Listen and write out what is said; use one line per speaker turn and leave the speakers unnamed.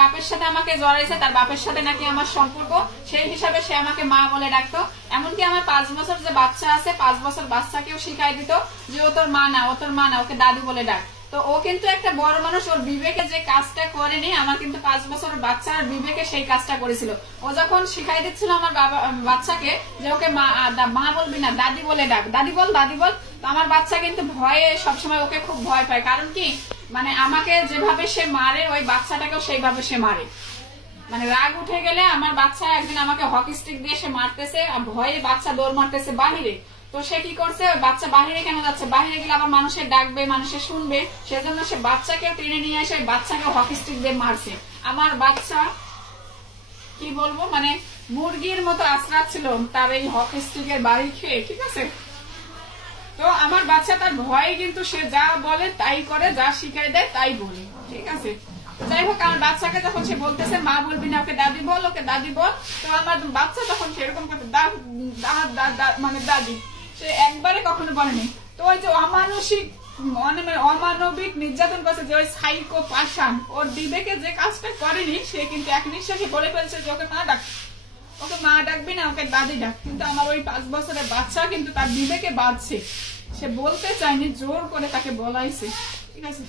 বাপের সাথে আমাকে জড়াইছে তার বাপের সাথে নাকি আমার সম্পর্ক, সেই হিসাবে সে আমাকে মা বলে ডাকতো। এমনকি আমার পাঁচ বছর যে বাচ্চা আছে, পাঁচ বছর বাচ্চাকেও শিখাই দিত যে ও তোর মা না, ও তোর মা না, ওকে দাদু বলে ডাক। তো ও কিন্তু একটা বড় মানুষ, ওর বিবেকে যে কাজটা করেনি, আমার কিন্তু পাঁচ বছর বাচ্চার বিবেকে সেই কাজটা করেছিল। ও যখন শিখাই দিচ্ছিল আমার বাবা বাচ্চাকে যে ওকে মা বলবি না, দাদি বলে ডাক। দাদি বল দাদি বল। তো আমার বাচ্চা কিন্তু ভয়ে সবসময় ওকে খুব ভয় পায়। কারণ কি? মানে আমাকে যেভাবে সে মারে, ওই বাচ্চাটাকেও সেইভাবে সে মারে। মানে রাগ উঠে গেলে আমার বাচ্চা একদিন আমাকে হকি স্টিক দিয়ে সে মারতেছে ভয়ে বাচ্চা দৌড় মারতেছে বাহিরে। তো সে কি করছে? বাচ্চা বাহিরে কেন যাচ্ছে? বাহিরে গেলে আবার মানুষের ডাকবে, মানুষের শুনবে। সেজন্য সে বাচ্চাকে টেনে নিয়ে এসে বাচ্চাকে হকি স্টিক দিয়ে মারছে। আমার বাচ্চা, কি বলব মানে মুরগির মতো আশ্রা ছিল তার এই হকি স্টিকের বাড়ি খেয়ে, ঠিক আছে? তো আমার বাচ্চা তার ভয়ে কিন্তু সে যা বলে তাই করে, যা শিখাই দেয় তাই বলে, ঠিক আছে? যাই হোক, আমার বাচ্চাকে যখন সে বলতেছে, মা বলবি না, ওকে দাদি বল, ওকে দাদি বল, তো আমার বাচ্চা তখন সেরকম করতে মানে দাদি। সে একবারে কখনো বলেনি। তো ওই যে অমানসিক মানে মানে অমানবিক নির্যাতন করছে যে ওই সাইকো পাশান ওর বিবেকে যে কাজটা করেনি, সে কিন্তু এক নিঃশ্বাসে বলে ফেলছে যে ওকে মা ডাক। ওকে মা ডাকবি না, ওকে দাদি ডাক। কিন্তু আমার ওই পাঁচ বছরের বাচ্চা কিন্তু তার বিবেকে বাঁধছে। সে বলতে চায়নি, জোর করে তাকে বলাইছে। ঠিক আছে?